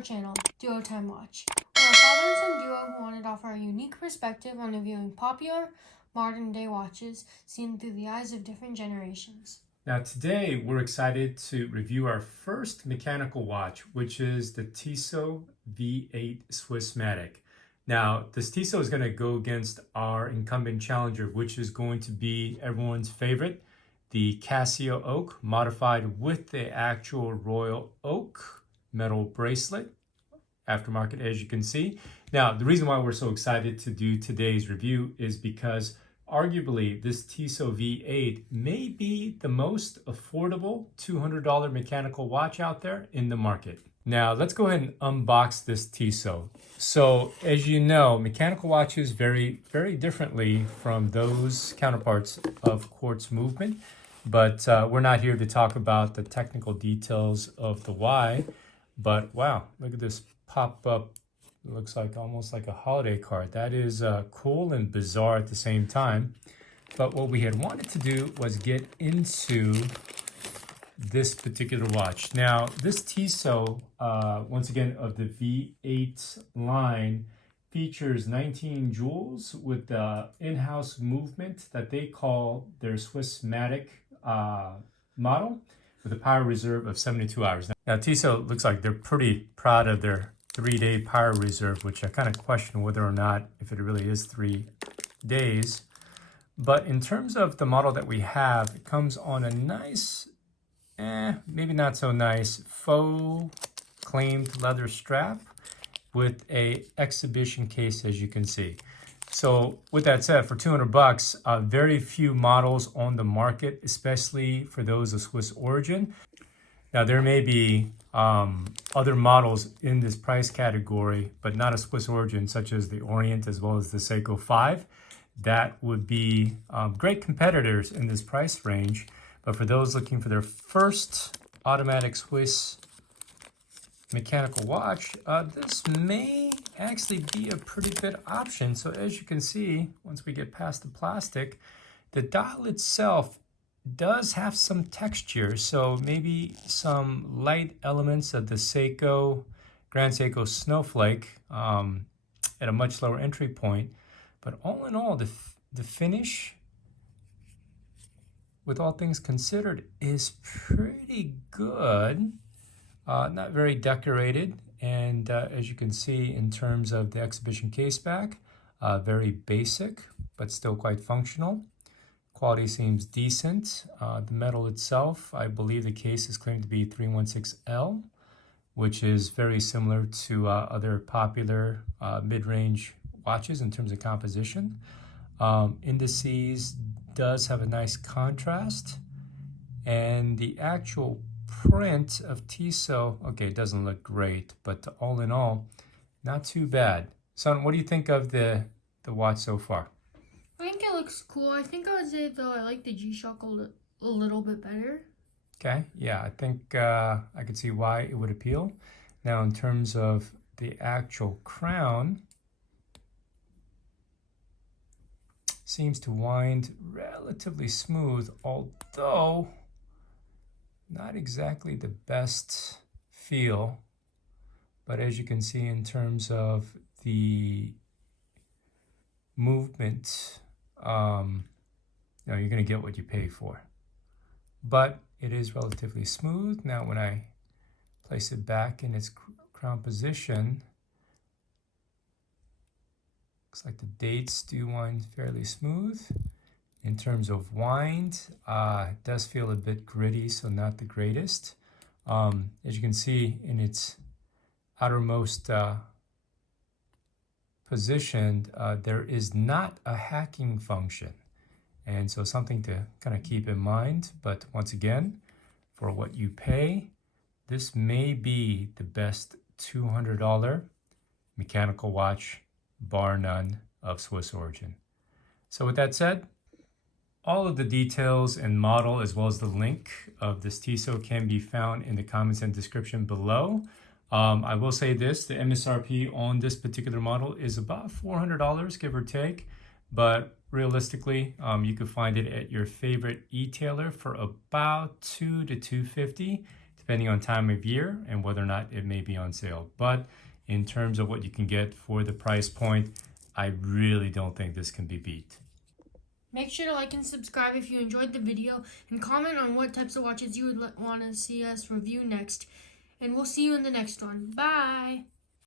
our channel, Duo Time Watch. We're a father and son duo who wanted to offer a unique perspective on reviewing popular, modern-day watches seen through the eyes of different generations. Now today we're excited to review our first mechanical watch, which is the Tissot V8 Swissmatic. Now this Tissot is going to go against our incumbent challenger, which is going to be everyone's favorite, the Casio Oak, modified with the actual Royal Oak metal bracelet, aftermarket, as you can see. Now the reason why we're so excited to do today's review is because arguably, this Tissot V8 may be the most affordable $200 mechanical watch out there in the market. Now, let's go ahead and unbox this Tissot. So, as you know, mechanical watches vary very differently from those counterparts of quartz movement, but we're not here to talk about the technical details of the why. But wow, look at this pop-up. It looks like almost like a holiday card. That is cool and bizarre at the same time. But what we had wanted to do was get into this particular watch. Now, this Tissot, once again, of the V8 line, features 19 jewels with the in-house movement that they call their Swissmatic model with a power reserve of 72 hours. Now, Tissot looks like they're pretty proud of their 3-day power reserve, which I kind of question whether or not if it really is 3 days. But in terms of the model that we have, it comes on a nice, maybe not so nice, faux claimed leather strap with a exhibition case, as you can see. So with that said, for 200 bucks, very few models on the market, especially for those of Swiss origin. Now, there may be other models in this price category, but not a Swiss origin, such as the Orient as well as the Seiko 5. That would be great competitors in this price range. But for those looking for their first automatic Swiss mechanical watch, this may actually be a pretty good option. So as you can see, once we get past the plastic, the dial itself does have some texture, so maybe some light elements of the Seiko, Grand Seiko Snowflake at a much lower entry point. But all in all, the finish, with all things considered, is pretty good. Not very decorated, and as you can see in terms of the exhibition case back, very basic, but still quite functional. Quality seems decent. The metal itself, I believe the case is claimed to be 316L, which is very similar to other popular mid-range watches in terms of composition. Indices does have a nice contrast, and the actual print of Tissot, okay, it doesn't look great, but all in all, not too bad. Son, what do you think of the watch so far? I think it looks cool. I think I would say, though, I like the G-Shock a little bit better. Okay, yeah, I think I could see why it would appeal. Now, in terms of the actual crown, seems to wind relatively smooth, although not exactly the best feel. But as you can see in terms of the movement, you're going to get what you pay for. But it is relatively smooth. Now, when I place it back in its crown position, looks like the dates do wind fairly smooth. In terms of wind, it does feel a bit gritty, so not the greatest. As you can see in its outermost position, there is not a hacking function. And so something to kind of keep in mind. But once again, for what you pay, this may be the best $200 mechanical watch, bar none, of Swiss origin. So with that said, all of the details and model, as well as the link of this Tissot, can be found in the comments and description below. I will say this, the MSRP on this particular model is about $400, give or take, but realistically, you could find it at your favorite e-tailer for about $200 to $250, depending on time of year and whether or not it may be on sale. But in terms of what you can get for the price point, I really don't think this can be beat. Make sure to like and subscribe if you enjoyed the video, and comment on what types of watches you would want to see us review next. And we'll see you in the next one. Bye!